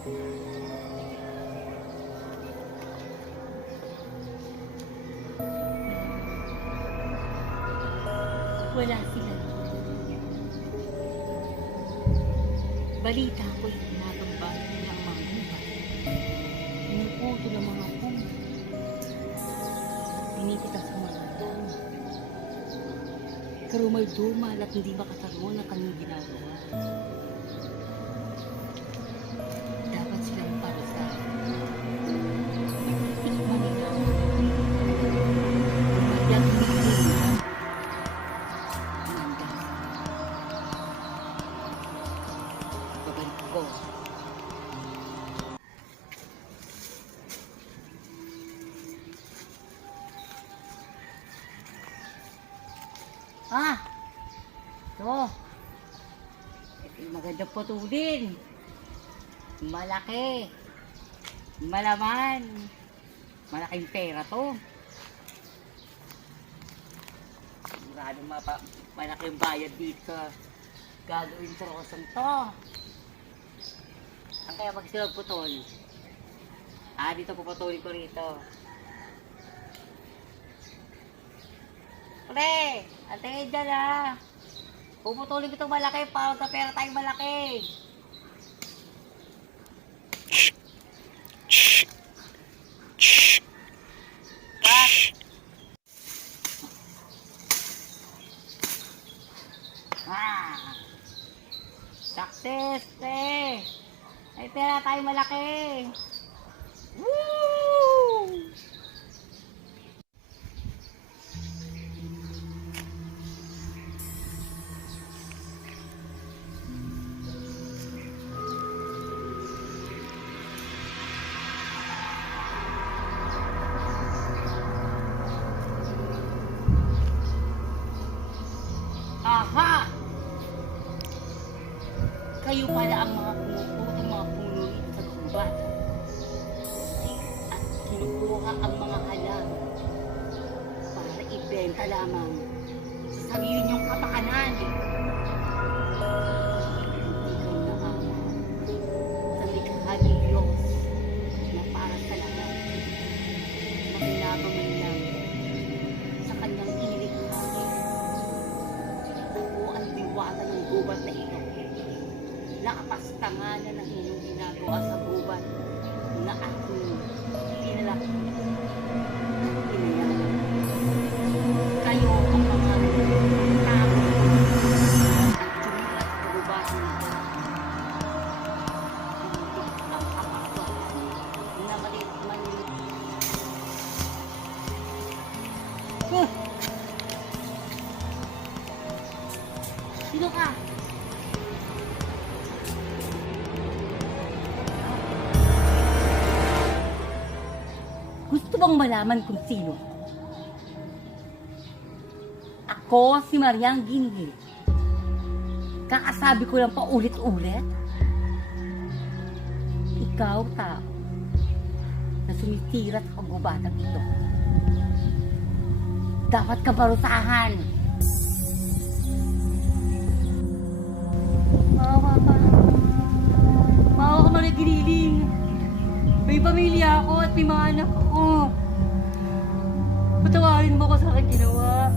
Wala sila. Balita ko yung nababang ng mga hubay. Inuuto ng mga hubay. Pinipit ang kumalatang. Karumal-dumal at hindi makataroon ang kanyang ginagawa. Ah! Ito. Magandang putulin. Malaki. Malaman. Malaking pera to. Siguradong mapa, malaking bayad dito gagawin sa rosang to. Ang kaya magsilog putol? Ah, dito puputulin ko rito. Pre, antayin dyan ah. Puputulin itong malaki para magkapera tayong malaki. Ah! Success, pre! May pera tayong malaki! Woo! Kinukuha ang mga halang para ibenta lamang sa sarili niyong kapakanan. Na ama sa likha ni Diyos na para sa lahat. Makinabang lang sa kanyang inilikha. Ako ang diwata ng gubat na ito. Nakapastanganan ng inyong ginagawa sa gubat na aking Sino ka? Gusto bang malaman kung sino? Ako si Mariang Ginhil. Kakasabi ko lang pa ulit-ulit. Ikaw, tao, na sumisira sa kagubatang ito. Dapat ka parusahan. Maawa ka. Maawa ka mga giniling. May pamilya ako at may mga anak ako. Patawarin mo ko sa akin ginawa.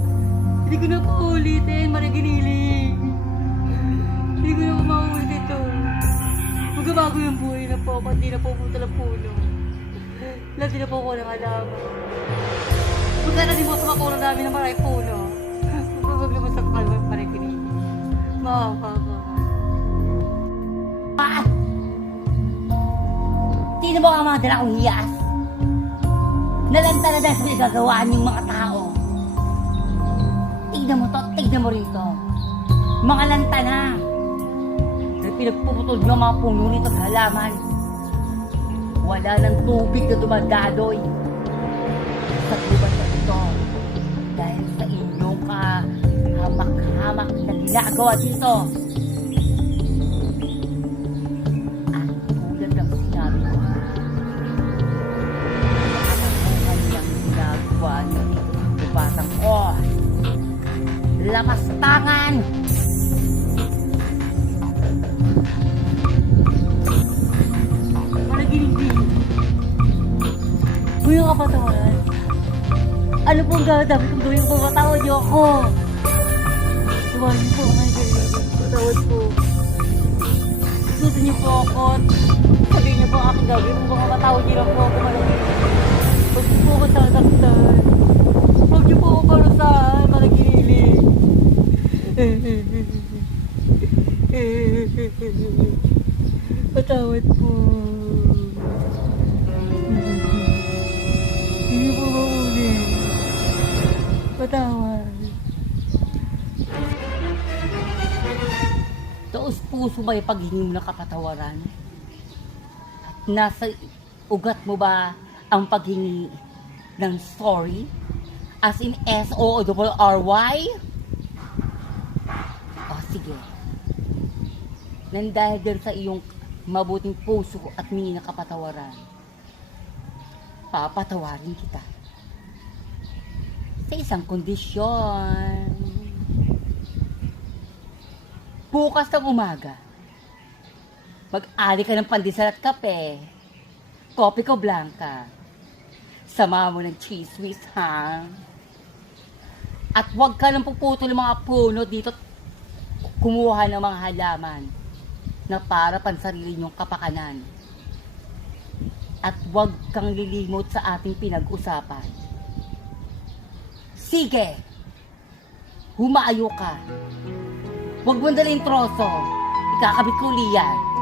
Hindi ko na paulitin, mga giniling. Hindi ko na mauulit ito. Magbabago yung buhay na po, pati na po pumunta ng puno. Lati na po ko ng alaman. Punta na din mo sa makulang namin ng maraming puno. Magbabago naman sa kalawang mga giniling. Maawa ka. Ah! Sino ba ang mga dalawang hiyas? Nalanta na dahil sa nagagawaan ng mga tao. Tignan mo to, tignan mo rito. Mga lanta na. Dahil pinagpuputol ng mga puno nito sa halaman. Wala ng tubig na dumadadoy sa gubat na ito. Dahil sa inyong kahamak-hamak na ginagawa dito. Managinigin. Buyo ka patawaran. Ano pong gagawin kong gawin kung matawad niyo ako? Patawarin po ang kaibigan. Patawad po. Gusto niyo po ako. Sabihin niyo po aking gagawin. Kung baka matawad niyo lang po ako malaki. Huwag niyo po ako sasaktan. Huwag niyo po ako parusahan. Malaginili. Patawad po. Hindi po maulit. Patawad. Taos puso ba yung paghingi mo kapatawaran? At nasa ugat mo ba ang paghingi ng sorry? As in S-O-R-R-Y? O sige. Nang dahil din sa iyong mabuting puso at mingi ng kapatawaran, papatawarin kita. Sa isang kondisyon. Bukas ng umaga, mag-ali ka ng pandesal at kape. Kopi ko blanca. Sama mo ng cheese whiz, ha? At huwag ka nang puputol ng mga puno dito kumuha ng mga halaman na para pansarili niyong kapakanan. At huwag kang lilimot sa ating pinag-usapan. Sige! Humayo ka! Huwag mo troso. Ikakabit ko liyan.